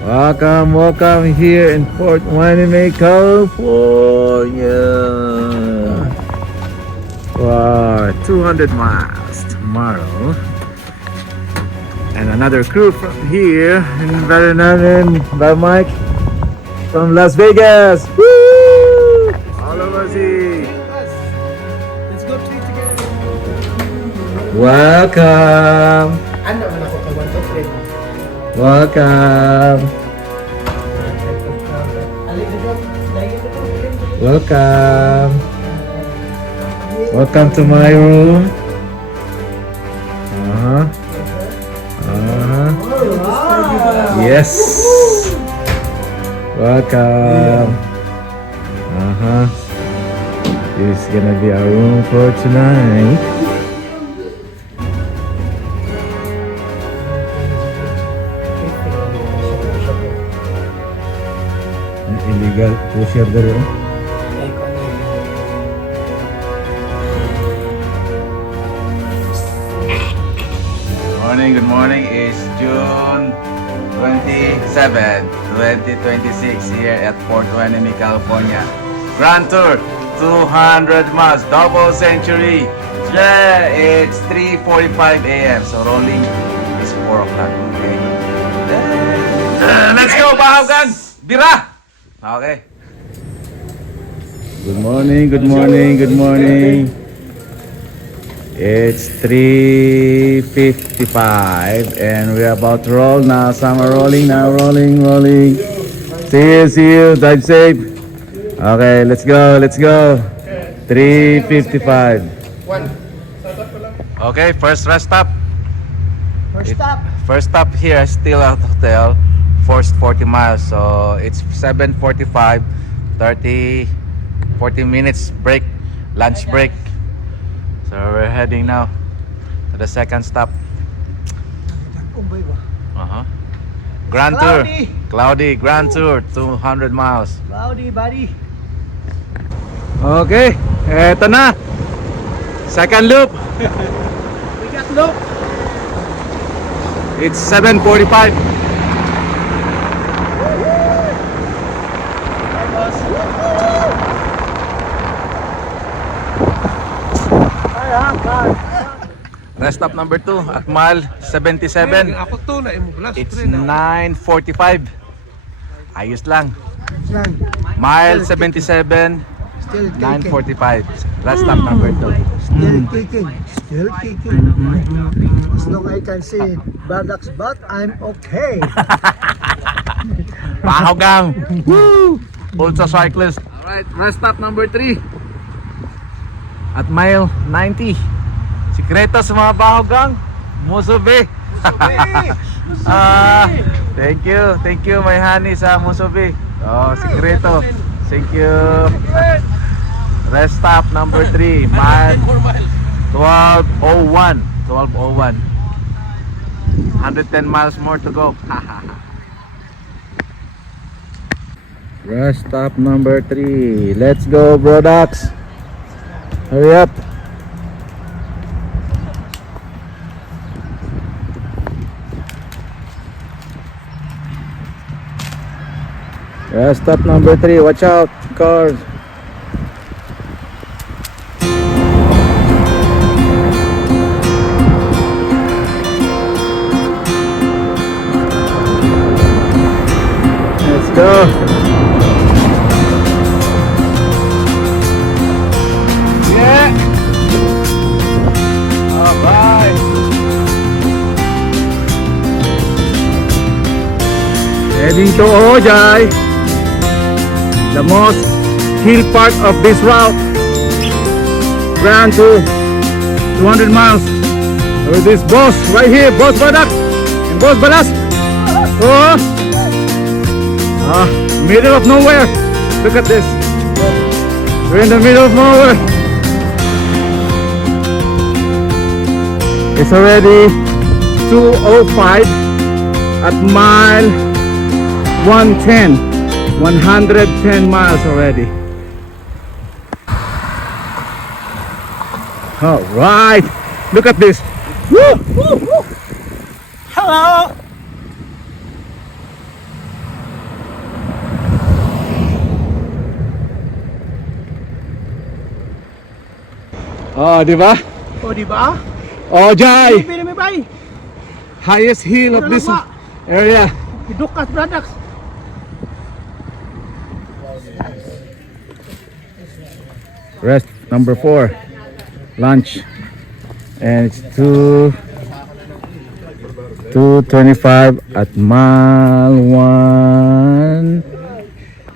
Welcome, welcome here in Port Hueneme, California. Wow, 200 miles tomorrow. And another crew from here in Vernon by Mike from Las Vegas. Woo! All of us here. Let's go tree together. Welcome. Ano man ako kawan to friend? Welcome. Welcome. Welcome to my room. Yes. Welcome. This is gonna be our room for tonight. Illegal pusher dari oh. Good morning. It's June 27, 2026 here at Port Hueneme, California. Grand Tour, 200 miles, double century. Yeah, it's 3:45 a.m. So rolling is 4 o'clock. Okay. Let's go, Bahagan! Bira! Okay. Good morning, good morning, good morning. It's 3:55 and we're about to roll now. Some are rolling now, rolling. See you, drive safe. Okay, let's go. 3:55. Okay, first rest stop. First stop here, still at hotel. First 40 miles, so it's 7:45, 40 minutes break, lunch break. So we're heading now to the second stop. Grand Tour, Cloudy Grand Tour, 200 miles. Cloudy, buddy. Okay, eto na. Second loop. We got loop. It's 7:45. Rest stop number 2 at mile 77. Ako to na imo blast. It's 9:45. Ayos lang. Mile 77, Still 9:45. Rest stop number 2. Still kicking. As long I can see Badak's butt, I'm okay. Pahogang. Woo! Ultra cyclist. Alright, rest stop number 3 at mile 90. Sikreto sa mga bahogang, Musubi. Thank you my honey sa Musubi. Oh, sikreto. Thank you. Rest stop number 3, mile 12:01. 110 miles more to go. Rest stop number 3. Let's go, Brodax. Hurry up. Rest stop number 3. Watch out, cars. Let's go. Yeah. All right. Heading to Ojai, the most hill part of this route. Grand Tour, 200 miles. With this boss right here, Boss Badak and Boss Balas. Oh, middle of nowhere. Look at this. We're in the middle of nowhere. It's already 2:05 at mile 110. 110 miles already. All right, look at this. Woo, woo, woo. Hello. Oh, di ba? O, di ba? Oh, Jai! Pili mo, bay. Highest hill of this area. Dukas, Bradax. Rest number 4. Lunch. And it's 2:25 at mile 1.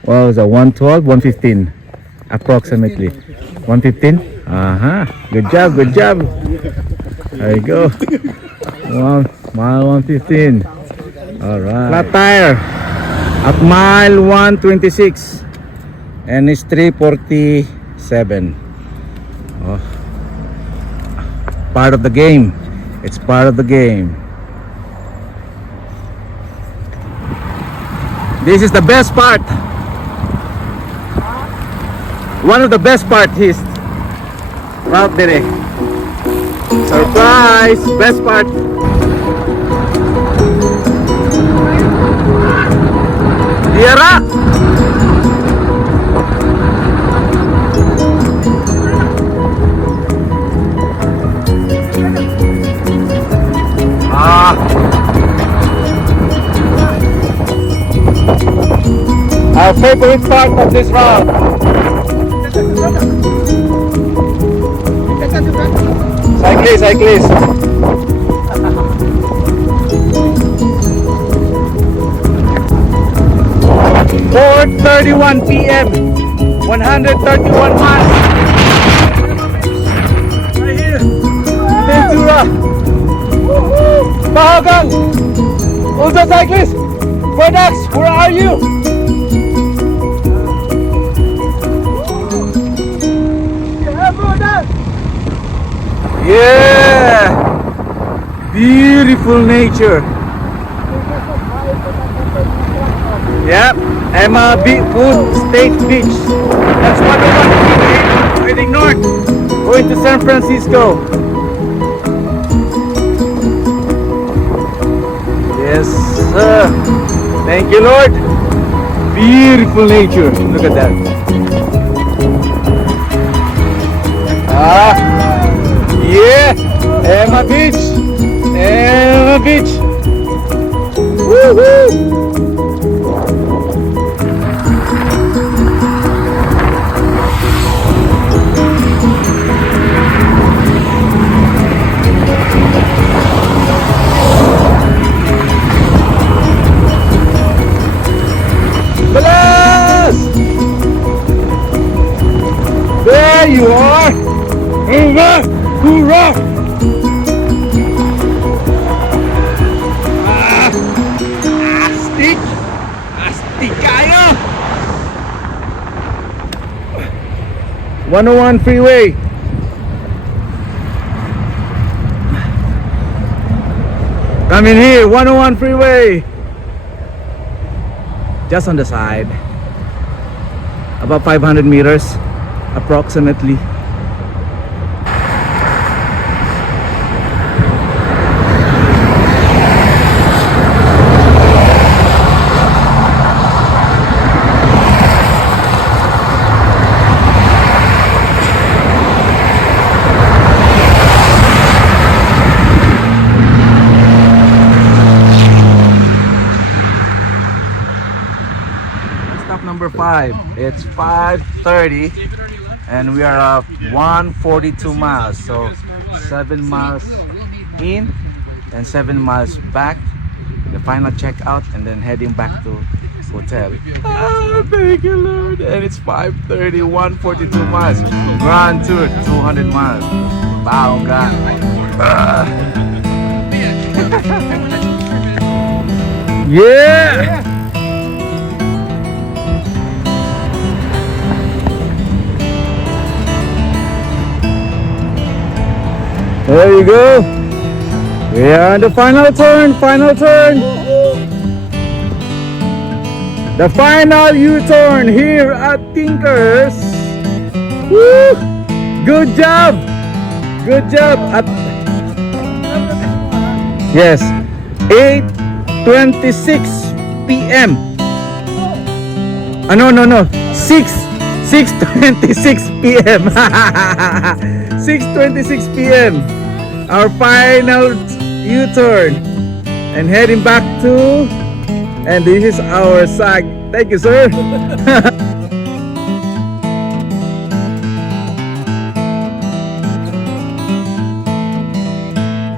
What was that? 112, 115 approximately. 115? Good job, good job. There you go. Mile 115. Alright. Flat tire at mile 126. And it's 3:47. Oh. Part of the game. It's part of the game. This is the best part. One of the best part is route dire. Surprise! Best part. Diara! Our favorite part of this route. Cyclist. 4:31 p.m. 131 miles. Right here. Ventura. Bahagang. Ultra cyclist. Products, where are you? Yeah. Beautiful nature. Yep, Emma Food State Beach. That's what we want to do. Heading north, going to San Francisco. Yes, sir. Thank you, Lord. Beautiful nature. Look at that. Yeah, Emma Beach. Woo-hoo. There you are! Hoorah! Hoorah! Astig! Astig kayo! 101 freeway. Coming here, 101 freeway. Just on the side. About 500 meters. Approximately. Stop number 5. It's 5:30. And we are at 142 miles, so 7 miles in and 7 miles back, the final checkout, and then heading back to hotel. Thank you, Lord. And it's 5:30, 142 miles, grand tour, 200 miles. Wow, God. Yeah. There you go. We are on the final turn, The final U-turn here at Tinkers. Woo! Good job. At yes, 8:26 p.m. No. 6 6:26 p.m. 6:26 p.m. Our final U-turn and heading back to, and this is our SAG. Thank you, sir.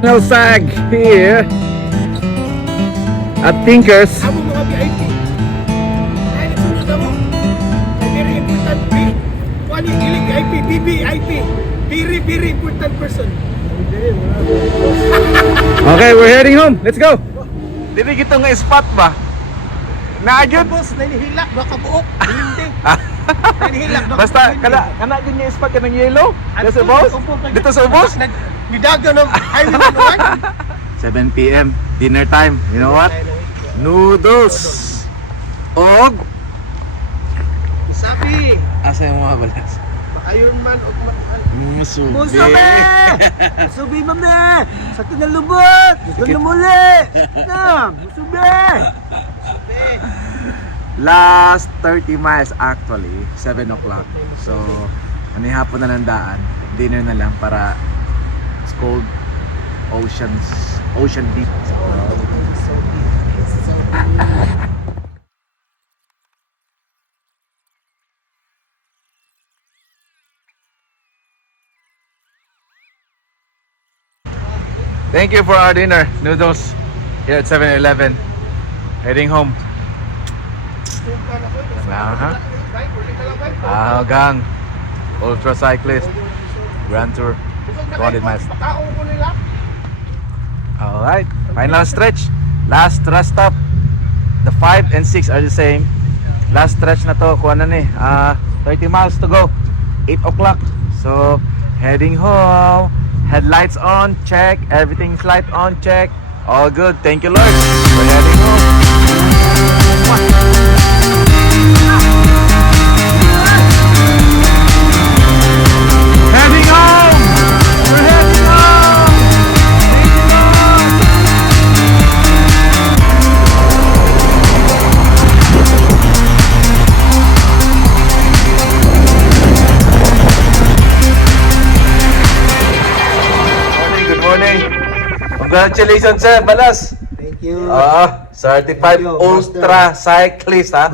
Final SAG here at Tinkers. Amo mga VIP. Ay, sunod mo. Very important. Kuan yung ilig VIP, BBIP. Very important person. Okay, we're heading home. Let's go. Dili gito nga spot ba? Naagyon. Boss, nanihilak, baka buok. Hindi. Nanihilak, baka Basta kana din yung spot kanang yellow. Dito sa boss. Dito sa boss. Nidaga ng highway na naman. 7 p.m. dinner time. You know what? Noodles. Og Sabi, asa yung mga balas? ayun man, Musubi. Musubi mami! Sa tinalubot! Gusto na muli! Na! Musubi! Last 30 miles actually, 7 o'clock. So, hapon na ng daan. Dinner na lang para it's cold ocean deep. Thank you for our dinner. Noodles here at 7-Eleven. Heading home. Gang. Ultra Cyclist. Grand Tour. 200 miles. pakaong ko nila. Alright. Final stretch. Last rest stop. The 5 and 6 are the same. Last stretch na to. Kuha na ni. 30 miles to go. 8 o'clock. So, heading home. Headlights on, check. Everything's light on, check. All good. Thank you, Lord. We're heading home. Heading home. We're heading home. Good morning. Congratulations, sir. Balas. Thank you. Certified Thank you, ultra cyclist, ha?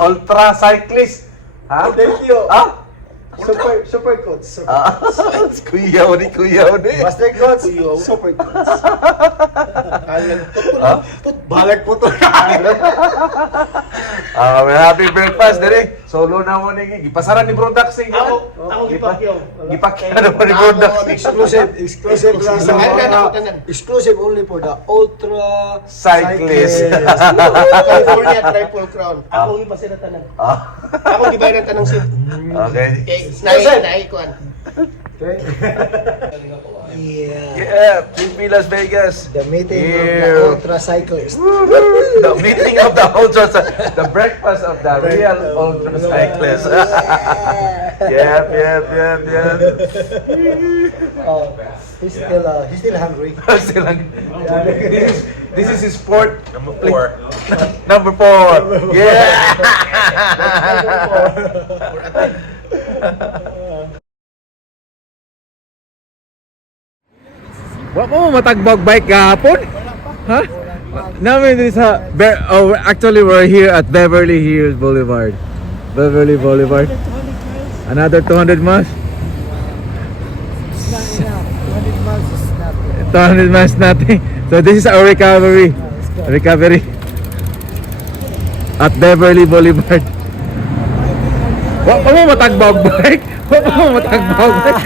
Ultra cyclist. Ha? Thank you. Ah? Super coach. Kuyaw ni. Master coach. Super coach. Balik po to. May happy breakfast, dire. Solo na mo ni. Gipasaran ni Bro Dax. Ako gipakyaw. Gipakya na mo ni Bro Dax. Exclusive lang sa mga exclusive only for the ultra Cyclist. California Triple Crown. Ako ipasiratanan. Ako gibayaran tanang sim. Okay. Naik kuan. Yeah, Pimpy Las Vegas. The meeting Here. of the ultra cyclist. The meeting of the ultra, the breakfast of the real ultra cyclist. Yep. Oh, he's still hungry. Still lang. This is his sport. Number 4. Number 4. Yeah. Wa mo matagbag bike kahapon? Ha? Namin din sa actually we're here at Beverly Hills Boulevard. Beverly Boulevard. Another 200 miles. 200 miles nothing. So this is our recovery. At Beverly Boulevard. Wa pa mo matagbag bike? Wa pa mo matagbag bike?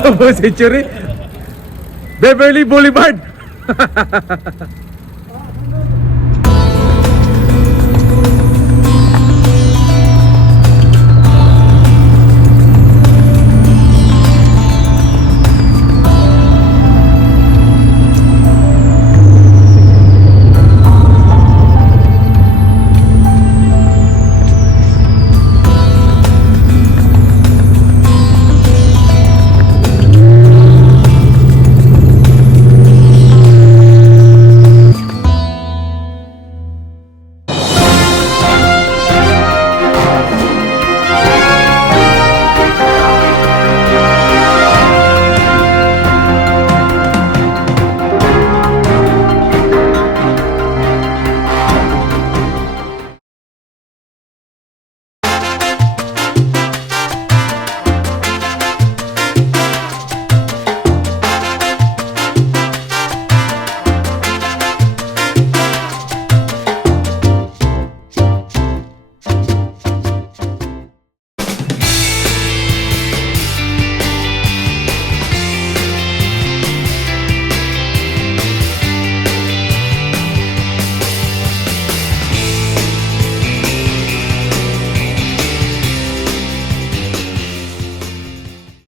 Double century. Beverly Boulevard.